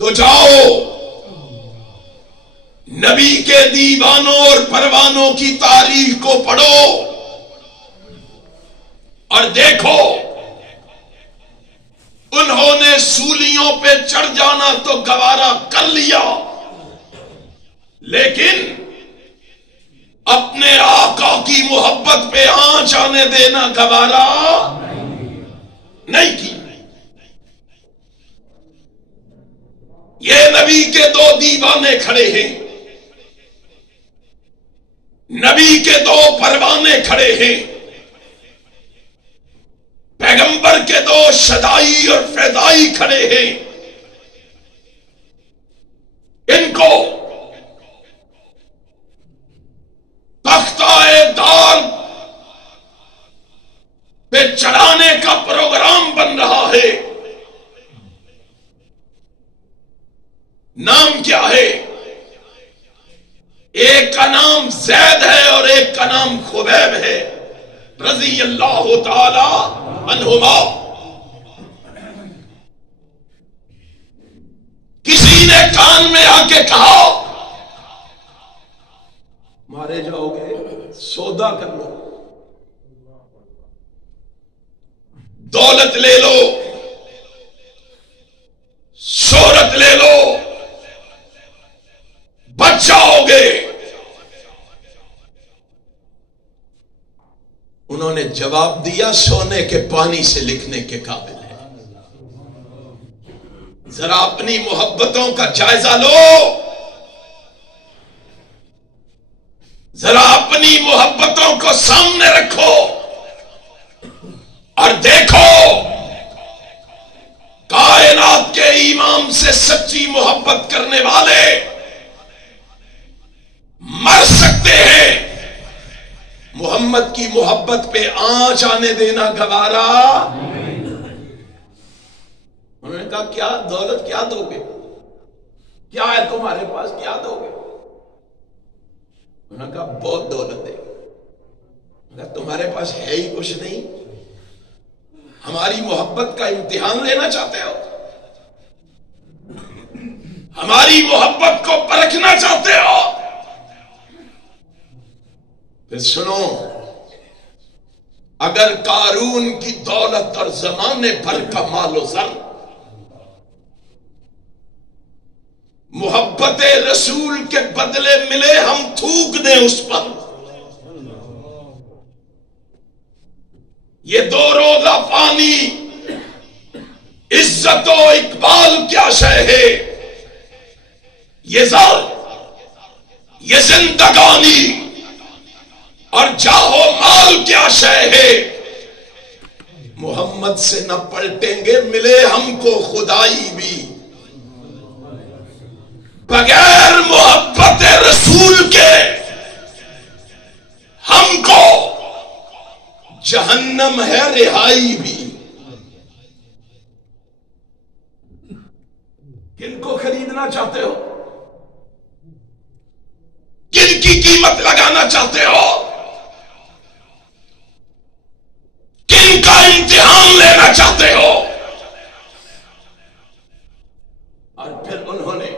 تو جاؤ نبی کے دیوانوں اور پروانوں کی تاریخ کو پڑھو اور دیکھو انہوں نے سولیوں پہ چڑھ جانا تو گوارا کر لیا، لیکن اپنے آقا کی محبت پہ آنچ آنے دینا گوارا نہیں کی۔ یہ نبی کے دو دیوانے کھڑے ہیں، نبی کے دو پروانے کھڑے ہیں، پیغمبر کے دو شدائی اور فدائی کھڑے ہیں۔ ان کو تختہ دار پہ چڑھانے کا پروگرام بن رہا ہے۔ نام کیا ہے؟ ایک کا نام زید ہے اور ایک کا نام خبیب ہے رضی اللہ تعالی عنہما۔ کسی نے کان میں آ کے کہا مارے جاؤ گے، سودا کر لو، دولت لے لو، شہرت لے لو، بچ جاؤ گے۔ انہوں نے جواب دیا سونے کے پانی سے لکھنے کے قابل ہے۔ ذرا اپنی محبتوں کا جائزہ لو، ذرا اپنی محبتوں کو سامنے رکھو اور دیکھو کائنات کے امام سے سچی محبت کرنے والے مر سکتے ہیں، محمد کی محبت پہ آنچ آنے دینا گوارا۔ انہوں نے کہا کیا دولت کیا دو گے، کیا ہے تمہارے پاس، کیا دو گے؟ انہوں نے کہا بہت دولت دے گے۔ تمہارے پاس ہے ہی کچھ نہیں، ہماری محبت کا امتحان لینا چاہتے ہو، ہماری محبت کو پرکھنا چاہتے ہو؟ پھر سنو، اگر قارون کی دولت اور زمانے بھر کا مال و زر محبت رسول کے بدلے ملے، ہم تھوک دیں اس پر، یہ دو روزہ پانی عزت و اقبال کیا شے ہے، یہ ذات، یہ زندگانی اور جاہو مال کیا شے ہے، محمد سے نہ پلٹیں گے، ملے ہم کو خدائی بھی، بغیر محبت رسول کے ہم کو جہنم ہے رہائی بھی۔ کن کو خریدنا چاہتے ہو، کن کی قیمت لگانا چاہتے ہو، کن کا امتحان لینا چاہتے ہو؟ اور پھر انہوں نے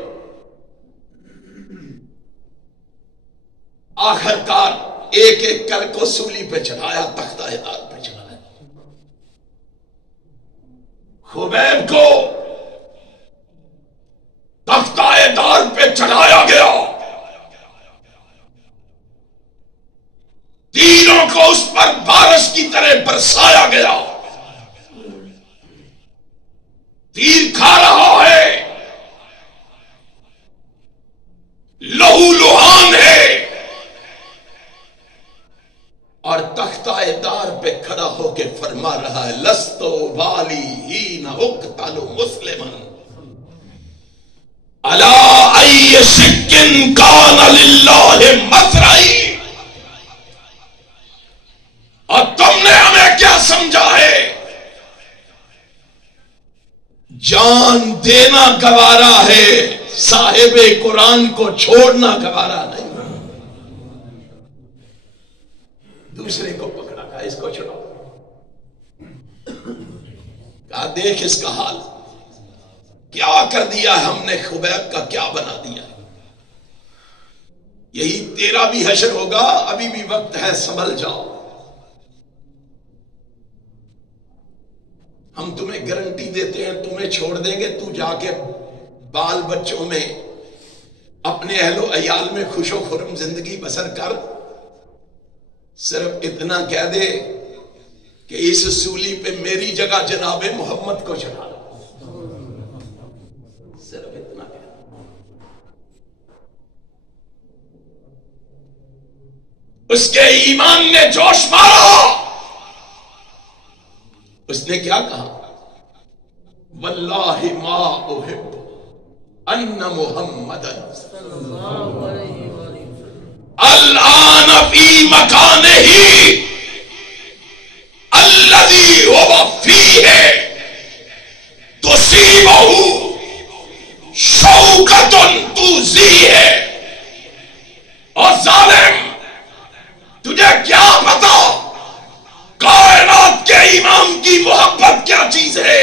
آخر کار ایک ایک کر کو سولی پہ چڑھایا، تختہ دار پہ چڑھایا۔ خبیب کو تختہ دار پہ چڑھایا گیا، تیروں کو اس پر بارش کی طرح برسایا گیا، تیر کھا رہا ہے، لہو لہان ہے، اور تختہ دار پہ کھڑا ہو کے فرما رہا ہے لستو بالی حین اقتل مسلما الا ای شک کان للہ مصرعی۔ اور تم نے ہمیں کیا سمجھا ہے، جان دینا گوارا ہے، صاحب قرآن کو چھوڑنا گوارا نہیں۔ دوسرے کو پکڑا، کہا اس کو چھوڑو، کہا دیکھ اس کا حال، کیا کر دیا ہے ہم نے، خبیب کا کیا بنا دیا ہے؟ یہی تیرا بھی حشر ہوگا، ابھی بھی وقت ہے، سنبھل جاؤ۔ ہم تمہیں گارنٹی دیتے ہیں، تمہیں چھوڑ دیں گے، تو جا کے بال بچوں میں، اپنے اہل و عیال میں خوش و خرم زندگی بسر کر، صرف اتنا کہہ دے کہ اس سولی پہ میری جگہ جناب محمد کو چڑھا دو، صرف اتنا کہہ دو۔ اس کے ایمان نے جوش مارا، اس نے کیا کہا؟ واللہ ما احب ان محمد الان فی مکانہ الذی هو فیہ تصیبہ شوکۃ تؤذیہ۔ اور ظالم، تجھے کیا پتا کائنات کے امام کی محبت کیا چیز ہے،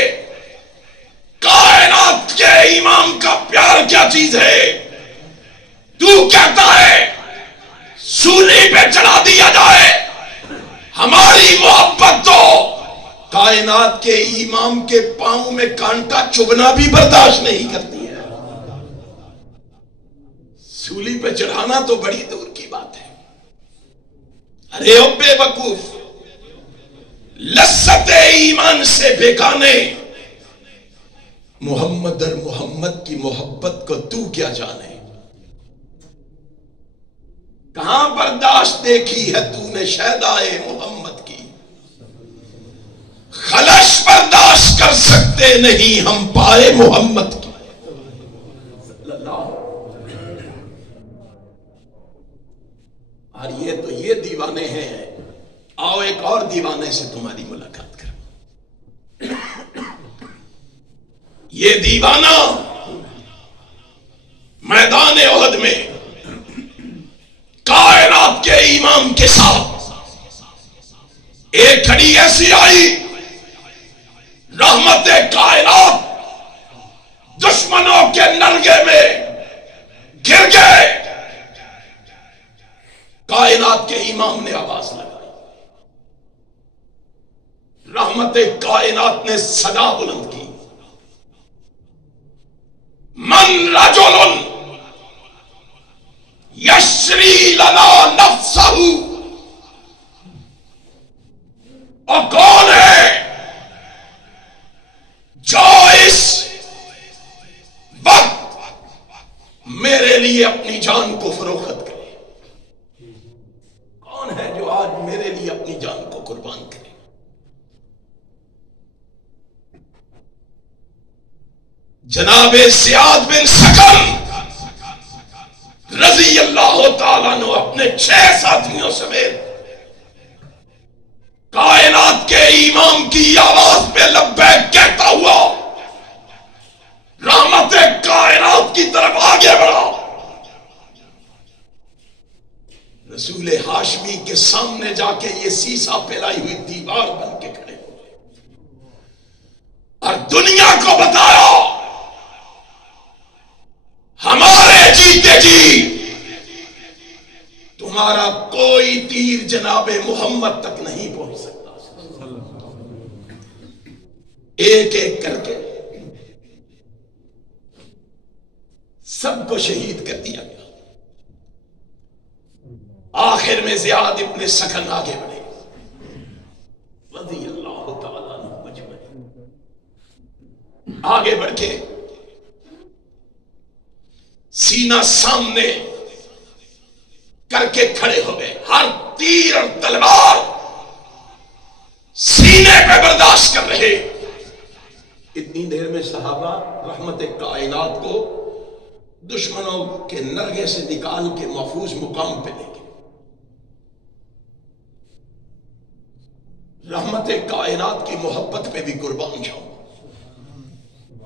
کائنات کے امام کا پیار کیا چیز ہے؟ تو کہتا ہے سولی پہ چڑھا دیا جائے، ہماری محبت تو کائنات کے امام کے پاؤں میں کانٹا چبھنا بھی برداشت نہیں کرتی ہے، سولی پہ چڑھانا تو بڑی دور کی بات ہے۔ ارے او بے وقوف، لذت ایمان سے بیگانے محمد اور محمد کی محبت کو تو کیا جانے؟ کہاں برداشت دیکھی ہے تو نے شہدائے محمد کی؟ خلش برداشت کر سکتے نہیں ہم پائے محمد کی۔ اور یہ تو یہ دیوانے ہیں، آؤ ایک اور دیوانے سے تمہاری ملاقات کرو۔ یہ دیوانہ میدان احد میں کائنات کے امام کے ساتھ ایک گھڑی ایسی آئی، رحمت کائنات دشمنوں کے نرگے میں گر گئے۔ کائنات کے امام نے آواز لگائی، رحمت کائنات نے صدا بلند کی، من رجل یشری لنا نفسہ، اور کون ہے جو اس وقت میرے لیے اپنی جان کو فروخت کرے؟ کون ہے جو آج میرے لیے اپنی جان کو قربان کرے؟ جناب زیاد بن سکن رضی اللہ تعالیٰ نے اپنے 6 ساتھیوں سمیت کائنات کے امام کی آواز پہ لبیک کہتا ہوا رحمت کائنات کی طرف آگے بڑھا۔ رسول ہاشمی کے سامنے جا کے یہ سیسا پھیلائی ہوئی دیوار بن کے کھڑے ہوئے اور دنیا کو بتایا ہمارے جیتے جی تمہارا کوئی تیر جناب محمد تک نہیں پہنچ سکتا۔ ایک ایک کر کے سب کو شہید کر دیا گیا۔ آخر میں زیاد ابن سکن آگے بڑھے رضی اللہ تعالیٰ عنہ مجمعین، آگے بڑھ کے سینہ سامنے کر کے کھڑے ہو گئے، ہر تیر اور تلوار سینے پہ برداشت کر رہے۔ اتنی دیر میں صحابہ رحمت کائنات کو دشمنوں کے نرگے سے نکال کے محفوظ مقام پہ لے گئے۔ رحمت کائنات کی محبت پہ بھی قربان جاؤ۔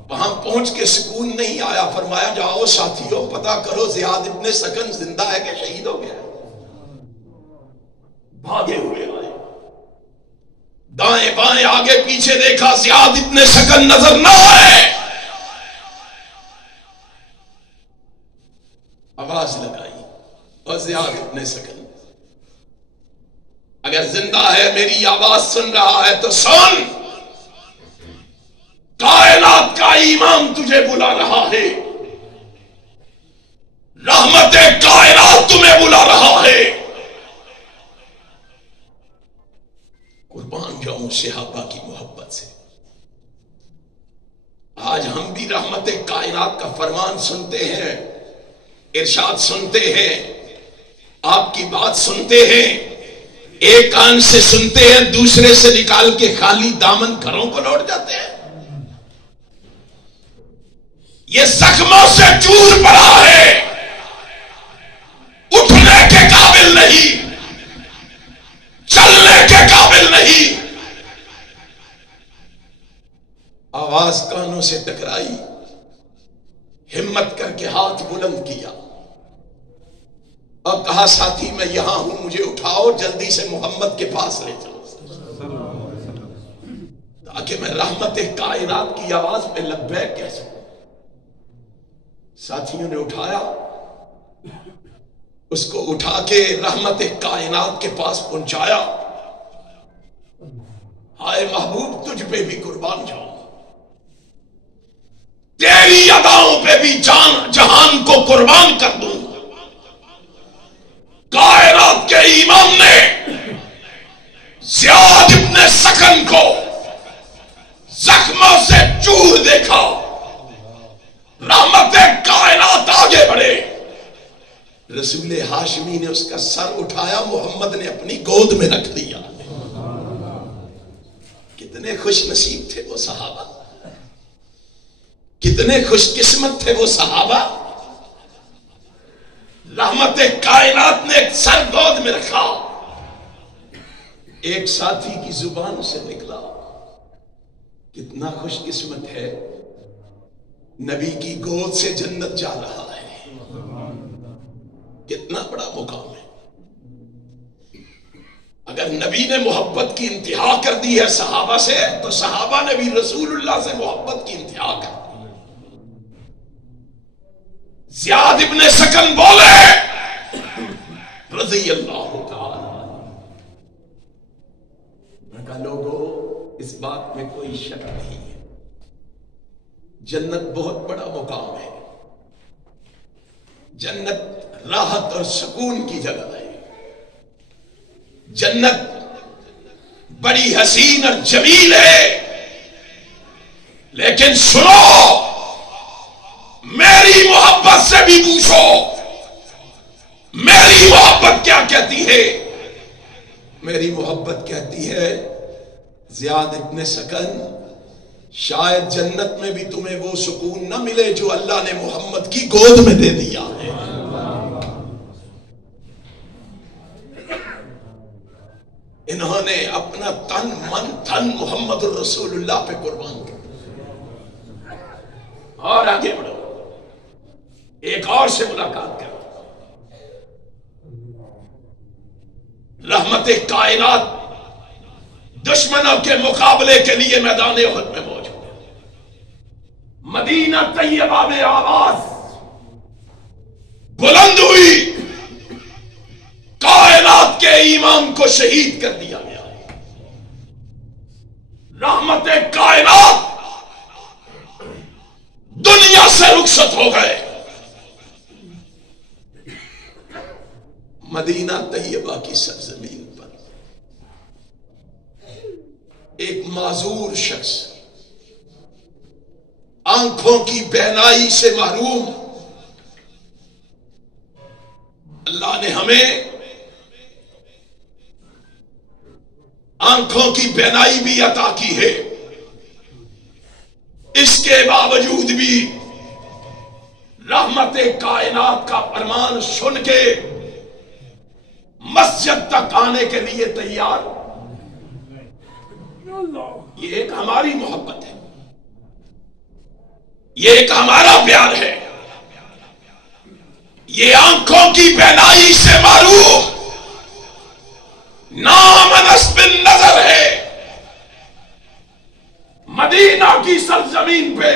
وہاں پہنچ کے سکون نہیں آیا، فرمایا جاؤ ساتھیوں پتہ کرو زیاد ابن سکن زندہ ہے کہ شہید ہو گیا ہے۔ بھاگے ہوئے آئے، دائیں بائیں آگے پیچھے دیکھا، زیاد ابن سکن نظر نہ آئے۔ آواز لگائی اور زیاد ابن سکن اگر زندہ ہے میری آواز سن رہا ہے تو سن، کائنات کا ایمان تجھے بلا رہا ہے، رحمت کائنات تمہیں بلا رہا ہے۔ قربان جاؤں صحابہ کی محبت سے۔ آج ہم بھی رحمت کائنات کا فرمان سنتے ہیں، ارشاد سنتے ہیں، آپ کی بات سنتے ہیں، ایک کان سے سنتے ہیں دوسرے سے نکال کے خالی دامن گھروں کو لوٹ جاتے ہیں۔ یہ زخموں سے چور پڑا ہے، اٹھنے کے قابل نہیں، چلنے کے قابل نہیں۔ آواز کانوں سے ٹکرائی، ہمت کر کے ہاتھ بلند کیا اور کہا ساتھی میں یہاں ہوں، مجھے اٹھاؤ، جلدی سے محمد کے پاس لے چلو تاکہ میں رحمت کائنات کی آواز پہ لبیک کہہ سکوں۔ ساتھیوں نے اٹھایا، اس کو اٹھا کے رحمت کائنات کے پاس پہنچایا۔ ہائے محبوب تجھ پہ بھی قربان جاؤں، تیری اداؤں پہ بھی جان جہان کو قربان کر دوں۔ کائنات کے امام نے زیاد ابن سکن کو زخموں سے چور دیکھا، رحمت کائنات آگے بڑھے، رسول ہاشمی نے اس کا سر اٹھایا، محمد نے اپنی گود میں رکھ دیا۔ کتنے خوش نصیب تھے وہ صحابہ، کتنے خوش قسمت تھے وہ صحابہ۔ رحمت کائنات نے ایک سر گود میں رکھا، ایک ساتھی کی زبان سے نکلا، کتنا خوش قسمت ہے، نبی کی گود سے جنت جا رہا ہے، کتنا بڑا مقام ہے۔ اگر نبی نے محبت کی انتہا کر دی ہے صحابہ سے، تو صحابہ نے بھی رسول اللہ سے محبت کی انتہا کر دی۔ زیاد ابن سکن بولے رضی اللہ تعالی، میں کہا لوگوں اس بات میں کوئی شک نہیں ہے، جنت بہت بڑا مقام ہے، جنت راحت اور سکون کی جگہ ہے، جنت بڑی حسین اور جمیل ہے، لیکن سنو میری محبت سے بھی پوچھو، میری محبت کیا کہتی ہے؟ میری محبت کہتی ہے زیاد ابن سکن، شاید جنت میں بھی تمہیں وہ سکون نہ ملے جو اللہ نے محمد کی گود میں دے دیا ہے۔ انہوں نے اپنا تن من دھن محمد الرسول اللہ پہ قربان کیا۔ اور آگے بڑھو، ایک اور سے ملاقات کرو۔ رحمت کائنات دشمنوں کے مقابلے کے لیے میدان احد میں موجود ہے۔ مدینہ طیبہ میں آواز بلند ہوئی، کائنات کے امام کو شہید کر دیا گیا۔ رحمت کائنات دنیا سے رخصت ہو گئے۔ مدینہ طیبہ کی سرزمین پر ایک معذور شخص، آنکھوں کی بینائی سے محروم، اللہ نے ہمیں آنکھوں کی بینائی بھی عطا کی ہے، اس کے باوجود بھی رحمت کائنات کا فرمان سن کے مسجد تک آنے کے لیے تیار۔ یہ ایک ہماری محبت ہے، یہ ایک ہمارا پیار ہے، یہ آنکھوں کی بینائی سے معروف نامنس بن نظر ہے۔ مدینہ کی سرزمین پہ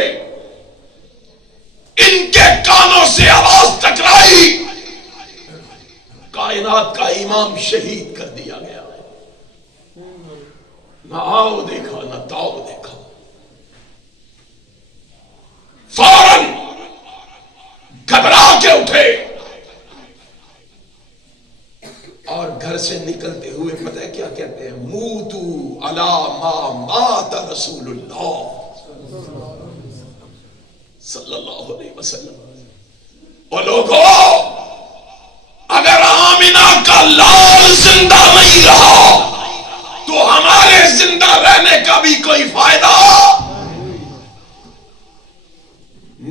ان کے کانوں سے آواز ٹکرائی، کائنات کا امام شہید کر دیا گیا ہے، نہ آؤ دیکھا نہ تاؤ دیکھا، فوراً گھبرا کے اٹھے اور گھر سے نکلتے ہوئے پتہ ہے کیا کہتے ہیں؟ موتو علی ما مات رسول اللہ صلی اللہ علیہ وسلم۔ اور لوگوں، اگر آمنہ کا لال زندہ نہیں رہا تو ہمارے زندہ رہنے کا بھی کوئی فائدہ۔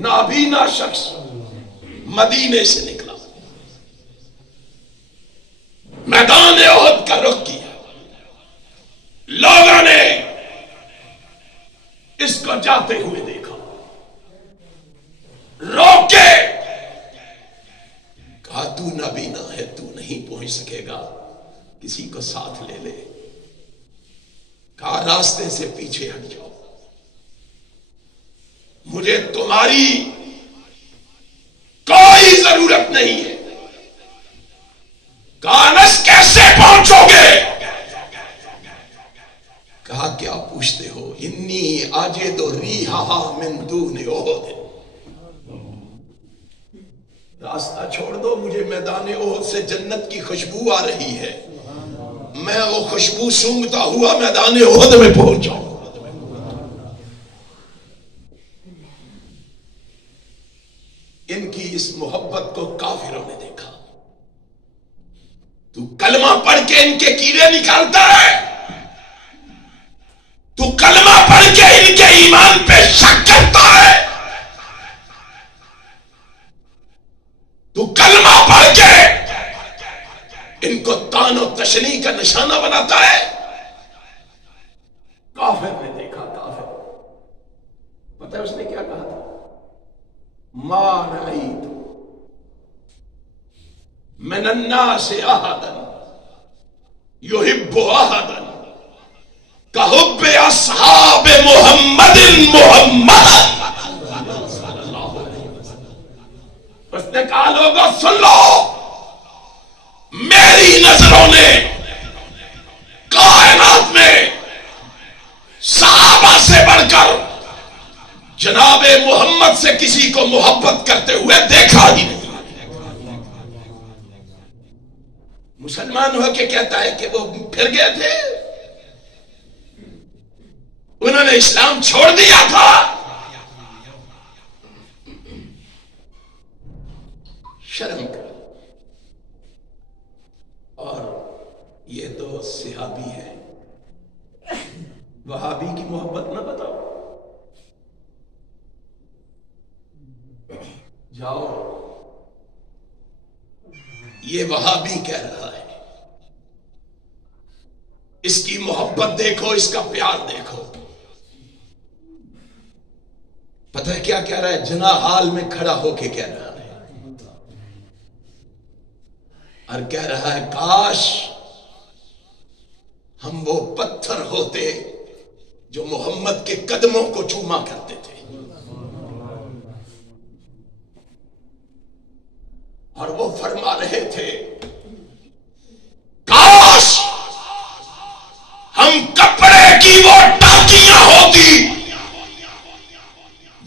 نابینا شخص مدینے سے نکلا، میدان احد کا رخ کیا، لوگوں نے اس کو جاتے ہوئے دیکھا، روک کے کہا تو نابینا ہے، تو نہیں پہنچ سکے گا، کسی کو ساتھ لے لے۔ کہا راستے سے پیچھے ہٹ جاؤ، مجھے تمہاری کوئی ضرورت نہیں ہے۔ کہا انس کیسے پہنچو گے؟ کہا کیا پوچھتے ہو؟ انی اجد ریحھا من دون احد، راستہ چھوڑ دو، مجھے میدان احد سے جنت کی خوشبو آ رہی ہے، میں وہ خوشبو سونگھتا ہوا میدان احد میں پہنچ جاؤں۔ ان کی اس محبت کو کافروں نے دیکھا۔ تو کلمہ پڑھ کے ان کے کیڑے نکالتا ہے، تو کلمہ پڑھ کے ان کے ایمان پہ شک کرتا ہے، تو کلمہ پڑھ کے ان کو طعن و تشنیع کا نشانہ بناتا ہے۔ کافر نے دیکھا، کافر پتہ ہے اس نے کیا کہا تھا؟ ما رأیت من الناس احدا یحب احدا کحب اصحاب محمد صلی اللہ علیہ وسلم۔ اس نے کہا لوگوں سن لو، میری نظروں نے کائنات میں صحابہ سے بڑھ کر جناب محمد سے کسی کو محبت کرتے ہوئے دیکھا ہی نہیں۔ مسلمان ہو کے کہتا ہے کہ وہ پھر گئے تھے، انہوں نے اسلام چھوڑ دیا تھا۔ شرم کر۔ اور یہ تو صحابی ہے، وہابی کی محبت نہ بتاؤ۔ جاؤ، یہ وہابی کہہ رہا ہے، اس کی محبت دیکھو، اس کا پیار دیکھو۔ پتہ ہے کیا کہہ رہا ہے؟ جناح حال میں کھڑا ہو کے کہہ رہا ہے، اور کہہ رہا ہے کاش ہم وہ پتھر ہوتے جو محمد کے قدموں کو چوما کرتے تھے، اور وہ فرما رہے تھے کاش ہم کپڑے کی وہ ٹاکیاں ہوتی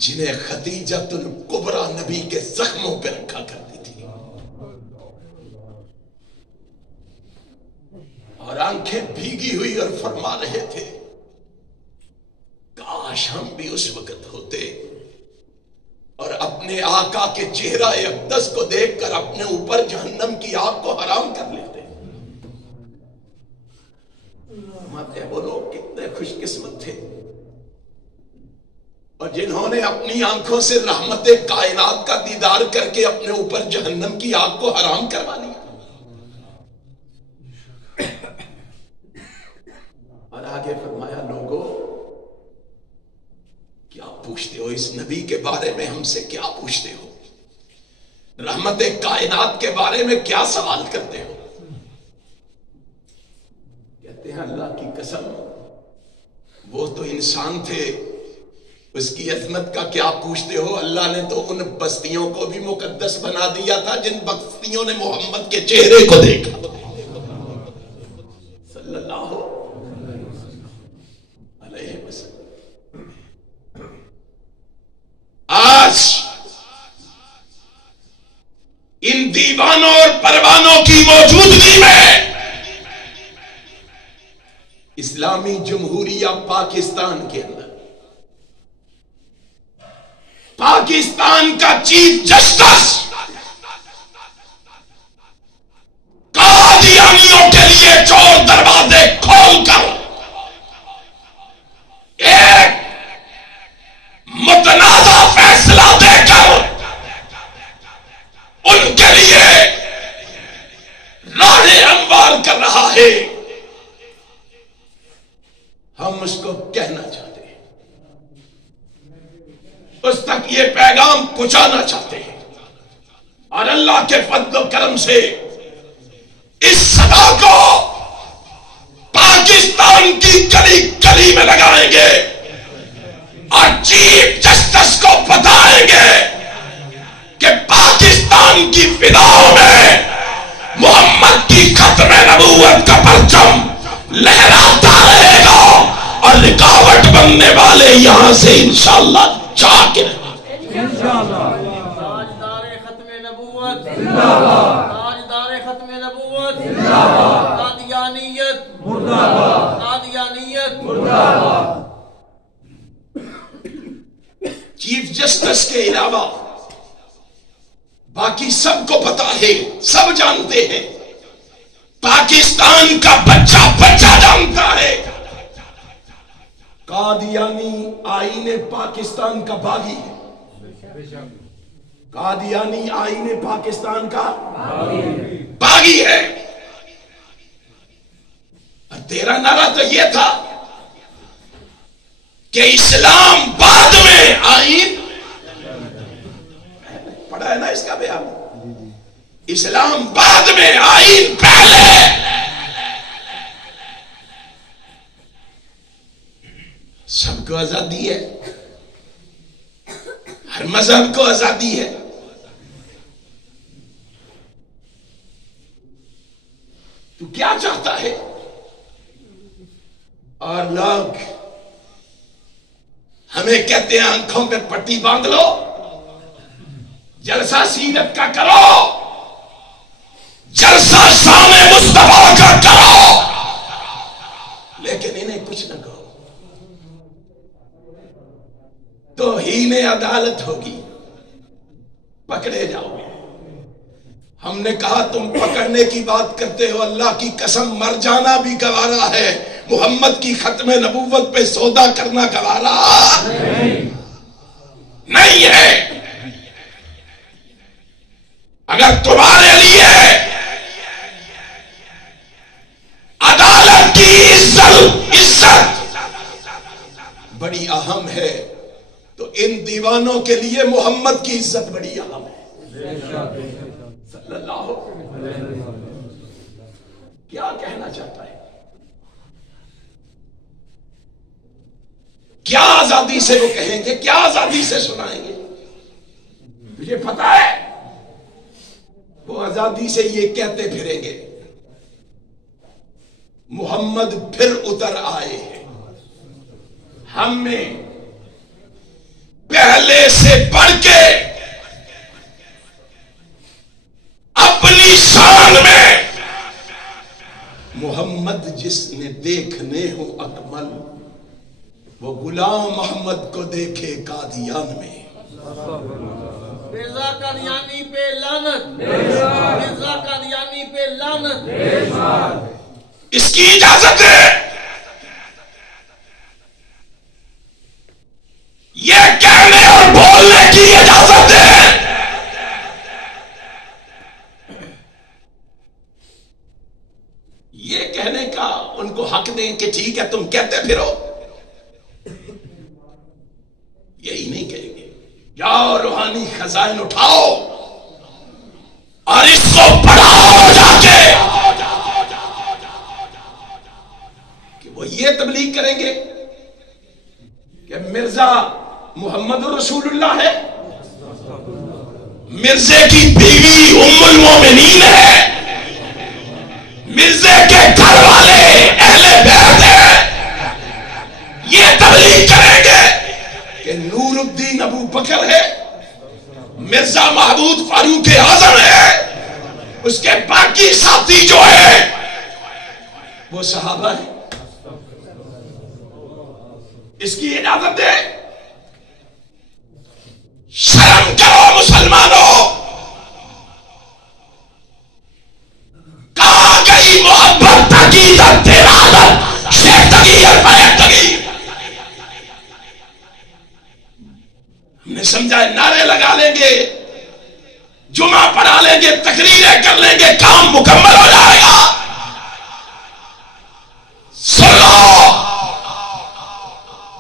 جنہیں خدیجۃ الکبریٰ نبی کے زخموں پہ رکھا کرتی تھی، اور آنکھیں بھیگی ہوئی، اور فرما رہے تھے کاش ہم بھی اس وقت ہوتے اور اپنے آقا کے چہرہ اقدس کو دیکھ کر اپنے اوپر جہنم کی آگ کو حرام کر لیتے۔ وہ لوگ کتنے خوش قسمت تھے، اور جنہوں نے اپنی آنکھوں سے رحمت کائنات کا دیدار کر کے اپنے اوپر جہنم کی آگ کو حرام کروا لیا۔ اور آگے فرمایا لوگوں کیا پوچھتے ہو اس نبی کے بارے میں؟ ہم سے کیا پوچھتے ہو؟ رحمت کائنات کے بارے میں کیا سوال کرتے ہو؟ کہتے ہیں اللہ کی قسم وہ تو انسان تھے اس کی عظمت کا کیا پوچھتے ہو؟ اللہ نے تو ان بستیوں کو بھی مقدس بنا دیا تھا جن بستیوں نے محمد کے چہرے کو دیکھا صلی اللہ علیہ وسلم۔ آج ان دیوانوں اور پروانوں کی موجودگی میں اسلامی جمہوریہ پاکستان کے اندر پاکستان کا چیف جسٹس قادیانیوں کے لیے چور دروازے کھول کر ایک متنازع فیصلہ دے کر ان کے لیے راہیں ہموار کر رہا ہے۔ ہم اس کو کہنا چاہتے ہیں، اس تک یہ پیغام پہنچانا چاہتے ہیں، اور اللہ کے فضل و کرم سے اس صدا کو پاکستان کی گلی گلی میں لگائیں گے اور چیف جسٹس کو بتائیں گے کہ پاکستان کی فضاؤں میں محمد کی ختم نبوت کا پرچم لہراتا رہے گا اور رکاوٹ بننے والے یہاں سے انشاءاللہ جا کے تاجدار ختم نبوت زندہ باد، تاجدار ختم نبوت زندہ باد، قادیانیت مردہ باد، قادیانیت مردہ باد۔ چیف جسٹس کے علاوہ باقی سب کو پتا ہے، سب جانتے ہیں، پاکستان کا بچہ بچہ جانتا ہے، قادیانی آئین پاکستان کا باغی ہے، قادیانی آئین پاکستان کا باغی ہے۔ اور تیرا نعرہ تو یہ تھا کہ اسلام بعد میں آئین، پڑھا ہے نا اس کا بیان، اسلام بعد میں آئین پہلے۔ سب کو آزادی ہے، ہر مذہب کو آزادی ہے، تو کیا چاہتا ہے؟ اور لوگ ہمیں کہتے ہیں آنکھوں پہ پٹی باندھ لو، جلسہ سیرت کا کرو، جلسہ شان مصطفیٰ کا کرو، لیکن انہیں کچھ نہ کہو، توہین عدالت ہوگی، پکڑے جاؤ گے۔ ہم نے کہا تم پکڑنے کی بات کرتے ہو، اللہ کی قسم مر جانا بھی گوارا ہے، محمد کی ختم نبوت پہ سودا کرنا گوارا نہیں ہے۔ اگر تمہارے لیے عدالت کی عزت بڑی اہم ہے تو ان دیوانوں کے لیے محمد کی عزت بڑی اہم ہے صلی اللہ علیہ وسلم۔ کیا کہنا چاہتا ہے؟ کیا آزادی سے وہ کہیں گے، کیا آزادی سے سنائیں گے؟ تجھے پتا ہے وہ آزادی سے یہ کہتے پھریں گے محمد پھر اتر آئے ہیں، ہم میں پہلے سے بڑھ کے اپنی شان میں محمد جس نے دیکھنے ہو اکمل، وہ غلام محمد کو دیکھے قادیان میں۔ مرزا قادیانی پہ لعنت، مرزا قادیانی پہ لعنت۔ اس کی اجازت ہے، یہ کہنے اور بولنے کی اجازت ہے۔ یہ کہنے کا ان کو حق دیں کہ ٹھیک ہے تم کہتے پھرو، یہی نہیں کہیں گے۔ جاؤ روحانی خزائن اٹھاؤ اور اس کو پڑھاؤ جا کے کہ وہ یہ تبلیغ کریں گے کہ مرزا محمد رسول اللہ ہے، مرزے کی بیوی ام المومنین ہے، مرزے کے گھر والے اہل بیت ہیں، یہ تبلیغ کریں گے کہ نور الدین ابو بکر ہے، مرزا محمود فاروق اعظم ہے، اس کے باقی ساتھی جو ہیں وہ صحابہ ہیں. اس کی اجازت دے. شرم کرو مسلمانوں. کہاں گئی محبت عقیدت ارادت شیفتگی اور بیعتگی؟ ہم نے سمجھا ہے نعرے لگا لیں گے، جمعہ پڑھا لیں گے، تقریریں کر لیں گے، کام مکمل ہو جائے گا. سنو،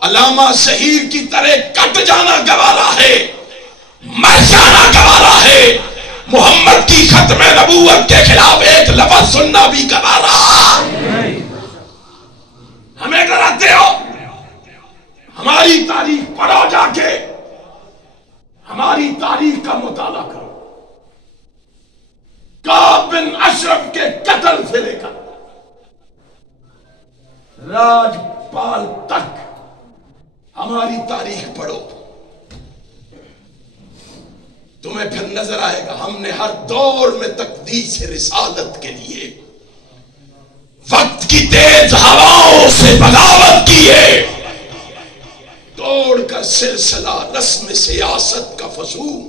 علامہ ظہیر کی طرح کٹ جانا گوارا ہے، مر جانا گوارا ہے، محمد کی ختم نبوت کے خلاف ایک لفظ سننا بھی گوارا. ہمیں ڈراتے ہو؟ ہماری تاریخ پڑھو، جا کے ہماری تاریخ کا مطالعہ کرو. کعب بن اشرف کے قتل سے لے کر راجپال تک ہماری تاریخ پڑھو، تمہیں پھر نظر آئے گا ہم نے ہر دور میں تقدیس رسالت کے لیے وقت کی تیز ہواؤں سے بغاوت کی ہے، توڑ کر سلسلہ رسم سیاست کا فصول،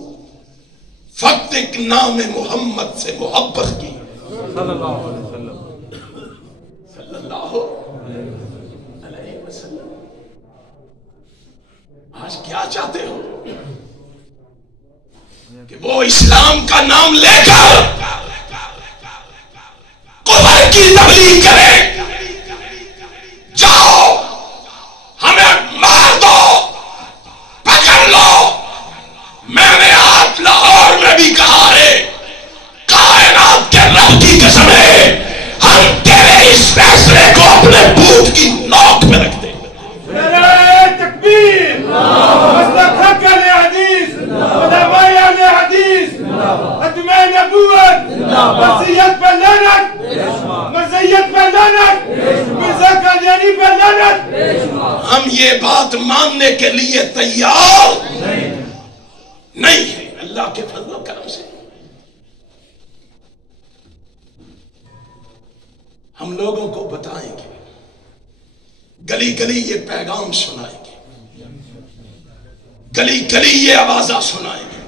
فقط ایک نام محمد سے محبت کی. صلی اللہ علیہ وسلم، صلی اللہ علیہ وسلم. آج کیا چاہتے ہو کہ وہ اسلام کا نام لے کر کفر کی تبلیغ کرے؟ جاؤ، ہمیں مار دو، پکڑ لو. میں نے آج لاہور میں بھی کہا ہے، کائنات کے رب کی قسم ہے، ہم تیرے اس فیصلے کو اپنے بوٹ کی نوک میں رکھ دیں. تکبیر، مستحق علیہ حدیث، علماء علیہ حدیث، ختم نبوت، وصیت پر لعنت، مزیت پر لعنت، مرزا قادیانی پر لعنت. ہم یہ بات ماننے کے لیے تیار نہیں ہے. اللہ کے فضل و کرم سے ہم لوگوں کو بتائیں گے، گلی گلی یہ پیغام سنائیں گے، گلی گلی یہ آوازہ سنائیں گے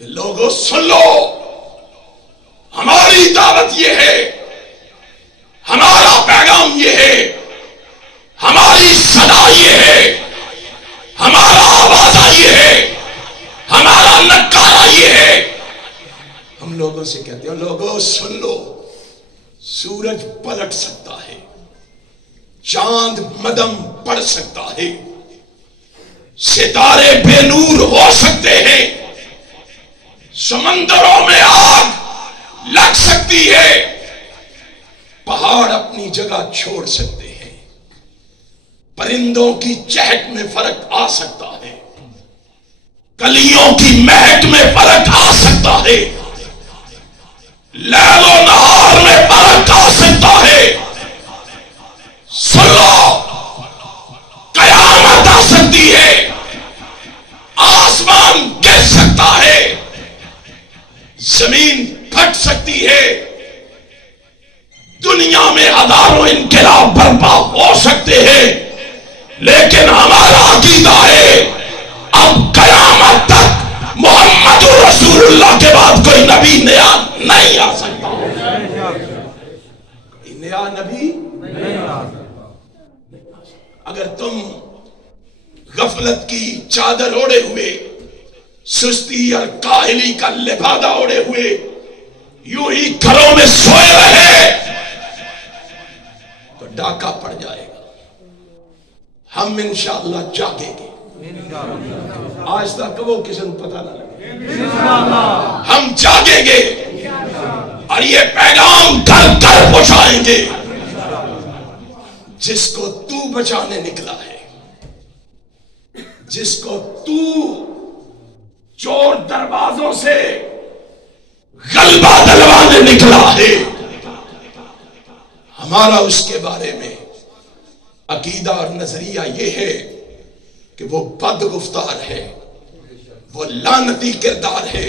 کہ لوگوں سن لو، ہماری دعوت یہ ہے، ہمارا پیغام یہ ہے، ہماری صدا یہ ہے، ہمارا آوازہ یہ ہے، ہمارا نکارہ یہ ہے. ہم لوگوں سے کہتے ہیں لوگوں سن لو، سورج پلٹ سکتا ہے، چاند مدم پڑ سکتا ہے، ستارے بے نور ہو سکتے ہیں، سمندروں میں آگ لگ سکتی ہے، پہاڑ اپنی جگہ چھوڑ سکتے ہیں، پرندوں کی چہک میں فرق آ سکتا ہے، کلیوں کی مہک میں فرق آ سکتا ہے، لیل و نہار میں فرق آ سکتا ہے. سن لو، قیامت آ سکتی ہے، آسمان گر سکتا ہے، زمین پھٹ سکتی ہے، دنیا میں ہزاروں انقلاب برپا ہو سکتے ہیں، لیکن ہمارا عقیدہ ہے اب قیامت تک محمد رسول اللہ کے بعد کوئی نبی نیا نہیں آ سکتا. کوئی نیا نبی نہیں آ سکتا. اگر تم غفلت کی چادر اوڑے ہوئے، سستی اور کاہلی کا لبادہ اوڑے ہوئے یوں ہی گھروں میں سوئے رہے تو ڈاکہ پڑ جائے گا. ہم انشاءاللہ جاگیں گے. آج تک وہ کسی کو پتہ نہ لگے، ہم جاگیں گے اور یہ پیغام گھر گھر پہنچائیں گے. جس کو تو بچانے نکلا ہے جس کو تو چور دروازوں سے غلبہ دلوانے نکلا ہے، ہمارا اس کے بارے میں عقیدہ اور نظریہ یہ ہے کہ وہ بد گفتار ہے، وہ لعنتی کردار ہے،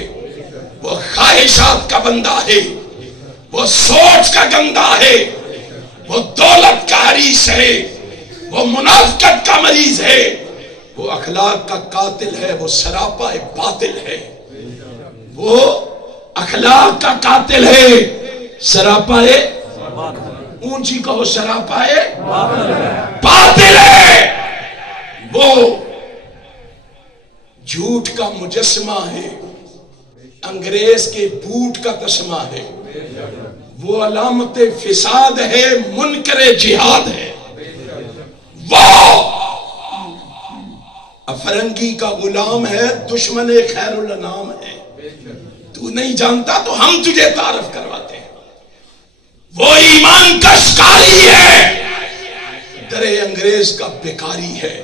وہ خواہشات کا بندہ ہے، وہ سوچ کا گندا ہے، وہ دولت کا حریص ہے، وہ منافقت کا مریض ہے، وہ اخلاق کا قاتل ہے، وہ سراپا باطل ہے، وہ اخلاق کا قاتل ہے، سراپا اونچی کہو، سراپا باطل ہے، وہ جھوٹ کا مجسمہ ہے، انگریز کے بوٹ کا تسمہ ہے، وہ علامت فساد ہے، منکر جہاد ہے، وہ افرنگی کا غلام ہے، دشمن خیر الانام ہے۔ تو نہیں جانتا تو ہم تجھے تعارف کرواتے ہیں۔ وہ ایمان کا شکاری ہے، در انگریز کا بیکاری ہے۔